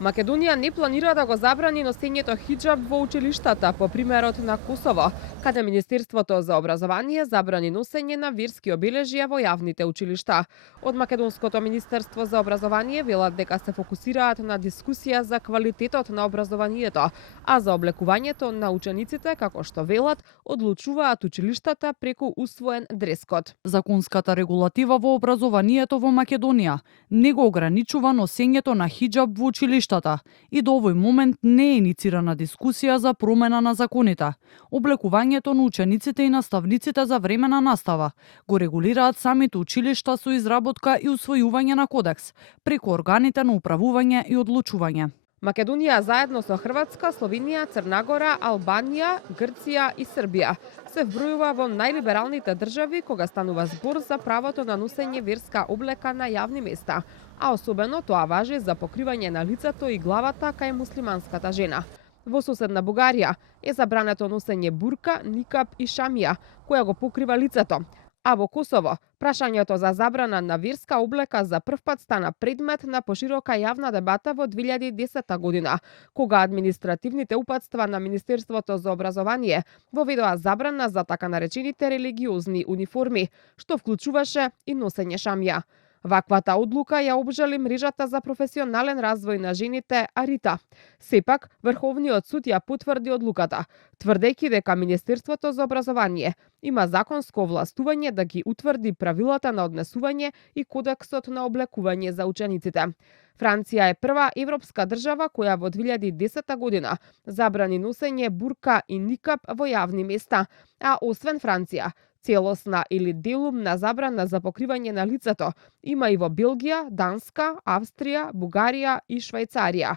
Македонија не планира да го забрани носењето хиџаб во училиштата, по примерот на Косово, каде Министерството за образование забрани носење на верски обележја во јавните училишта. Од Македонското Министерство за образование велат дека се фокусираат на дискусија за квалитетот на образованието, а за облекувањето на учениците, како што велат, одлучуваат училиштата преку усвоен дрескод. Законската регулатива во образованието во Македонија не го ограничува носењето на хиџаб во училиштата и до овој момент не е иницирана дискусија за промена на законите. Облекувањето на учениците и наставниците за време на настава го регулираат самите училишта со изработка и усвојување на кодекс преку органите на управување и одлучување. Македонија заедно со Хрватска, Словенија, Црна Гора, Албанија, Грција и Србија се вбројува во најлибералните држави кога станува збор за правото на носење верска облека на јавни места, а особено тоа важи за покривање на лицето и главата кај муслиманската жена. Во соседна Бугарија е забрането носење бурка, никап и шамија, која го покрива лицето. А во Косово, прашањето за забрана на верска облека за првпат стана предмет на поширока јавна дебата во 2010 година, кога административните упатства на Министерството за образование воведоа забрана за така наречените религиозни униформи, што вклучуваше и носење шамја. Ваквата одлука ја обжали мрежата за професионален развој на жените Арита. Сепак, Врховниот суд ја потврди одлуката, тврдејќи дека Министерството за образование има законско овластување да ги утврди правилата на однесување и кодексот на облекување за учениците. Франција е прва европска држава која во 2010 година забрани носење бурка и никап во јавни места, а освен Франција, целосна или делумна забрана за покривање на лицето има и во Белгија, Данска, Австрија, Бугарија и Швајцарија.